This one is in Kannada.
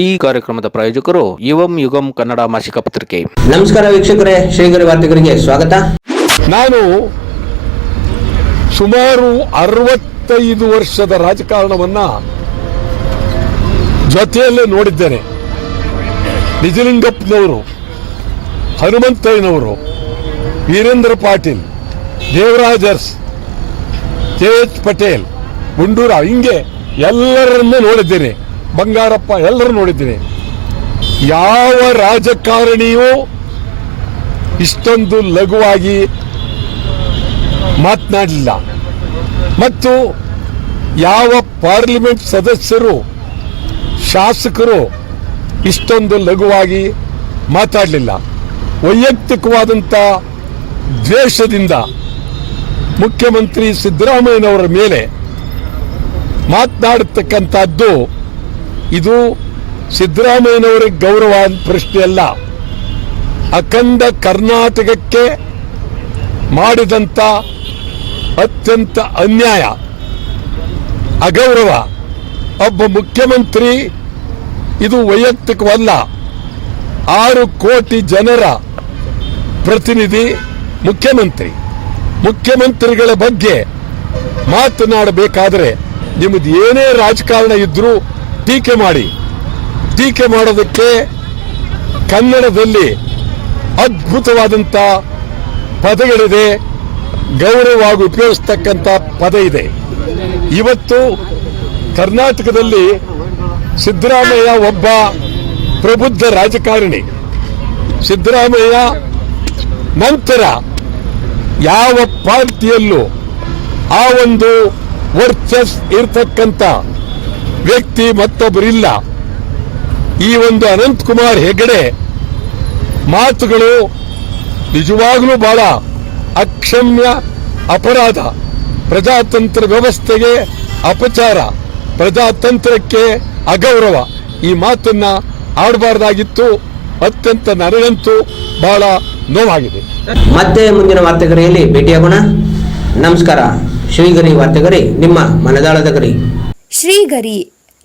ಈ ಕಾರ್ಯಕ್ರಮದ ಪ್ರಾಯೋಜಕರು ಯುವಂ ಯುಗಂ ಕನ್ನಡ ಮಾಸಿಕ ಪತ್ರಿಕೆ. ನಮಸ್ಕಾರ ವೀಕ್ಷಕರೇ ಶ್ರೀಗರಿ ವಾರ್ತೆಗರಿಗೆ ಸ್ವಾಗತ. ನಾನು ಸುಮಾರು ಅರವತ್ತೈದು ವರ್ಷದ ರಾಜಕಾರಣವನ್ನ ಜೊತೆಯಲ್ಲೇ ನೋಡಿದ್ದೇನೆ. ನಿಜಲಿಂಗಪ್ಪನವರು ಹನುಮಂತಯ್ಯನವರು ವೀರೇಂದ್ರ ಪಾಟೀಲ್ ದೇವರಾಜರ್ಸ್ ಕೆ ಎಚ್ ಪಟೇಲ್ ಗುಂಡೂರಾವ್ ಹಿಂಗೆ ಎಲ್ಲರನ್ನೂ ನೋಡಿದ್ದೇನೆ. ಬಂಗಾರಪ್ಪ, ಎಲ್ಲರೂ ನೋಡಿದ್ದೀನಿ ಯಾವ ರಾಜಕಾರಣಿಯೂ ಇಷ್ಟೊಂದು ಲಘುವಾಗಿ ಮಾತನಾಡಲಿಲ್ಲ. ಮತ್ತು ಯಾವ ಪಾರ್ಲಿಮೆಂಟ್ ಸದಸ್ಯರು, ಶಾಸಕರು ಇಷ್ಟೊಂದು ಲಘುವಾಗಿ ಮಾತಾಡಲಿಲ್ಲ. ವೈಯಕ್ತಿಕವಾದಂಥ ದ್ವೇಷದಿಂದ ಮುಖ್ಯಮಂತ್ರಿ ಸಿದ್ದರಾಮಯ್ಯನವರ ಮೇಲೆ ಮಾತನಾಡತಕ್ಕಂಥದ್ದು ಇದು ಸಿದ್ದರಾಮಯ್ಯನವರಿಗೆ ಗೌರವ ಪ್ರಶ್ನೆ ಅಲ್ಲ. ಅಖಂಡ ಕರ್ನಾಟಕಕ್ಕೆ ಮಾಡಿದಂತ ಅತ್ಯಂತ ಅನ್ಯಾಯ, ಅಗೌರವ. ಒಬ್ಬ ಮುಖ್ಯಮಂತ್ರಿ ಇದು ವೈಯಕ್ತಿಕವಲ್ಲ. ಆರು ಕೋಟಿ ಜನರ ಪ್ರತಿನಿಧಿ ಮುಖ್ಯಮಂತ್ರಿ. ಮುಖ್ಯಮಂತ್ರಿಗಳ ಬಗ್ಗೆ ಮಾತನಾಡಬೇಕಾದರೆ ನಿಮ್ಮದು ಏನೇ ರಾಜಕಾರಣ ಇದ್ರೂ ಟೀಕೆ ಮಾಡಿ. ಟೀಕೆ ಮಾಡೋದಕ್ಕೆ ಕನ್ನಡದಲ್ಲಿ ಅದ್ಭುತವಾದಂಥ ಪದಗಳಿದೆ. ಗೌರವವಾಗಿ ಉಪಯೋಗಿಸ್ತಕ್ಕಂಥ ಪದ ಇದೆ. ಇವತ್ತು ಕರ್ನಾಟಕದಲ್ಲಿ ಸಿದ್ದರಾಮಯ್ಯ ಒಬ್ಬ ಪ್ರಬುದ್ಧ ರಾಜಕಾರಣಿ. ಸಿದ್ದರಾಮಯ್ಯ ನಂತರ ಯಾವ ಪಾರ್ಟಿಯಲ್ಲೂ ಆ ಒಂದು ವರ್ಚಸ್ ಇರ್ತಕ್ಕಂಥ ವ್ಯಕ್ತಿ ಮತ್ತೊಬ್ಬರಿಲ್ಲ. ಈ ಒಂದು ಅನಂತಕುಮಾರ್ ಹೆಗಡೆ ಮಾತುಗಳು ನಿಜವಾಗಲೂ ಬಹಳ ಅಕ್ಷಮ್ಯ ಅಪರಾಧ. ಪ್ರಜಾತಂತ್ರ ವ್ಯವಸ್ಥೆಗೆ ಅಪಚಾರ ಪ್ರಜಾತಂತ್ರಕ್ಕೆ ಅಗೌರವ. ಈ ಮಾತನ್ನ ಆಡಬಾರ್ದಾಗಿತ್ತು. ಅತ್ಯಂತ ನನಗಂತೂ ಬಹಳ ನೋವಾಗಿದೆ. ಮತ್ತೆ ಮುಂದಿನ ವಾರ್ತೆಗರಿಯಲ್ಲಿ ಭೇಟಿಯಾಗೋಣ. ನಮಸ್ಕಾರ. ಶ್ರೀಗರಿ ವಾರ್ತೆಗರಿ ನಿಮ್ಮ ಮನದಾಳದ ಗರಿ. ಶ್ರೀಗರಿ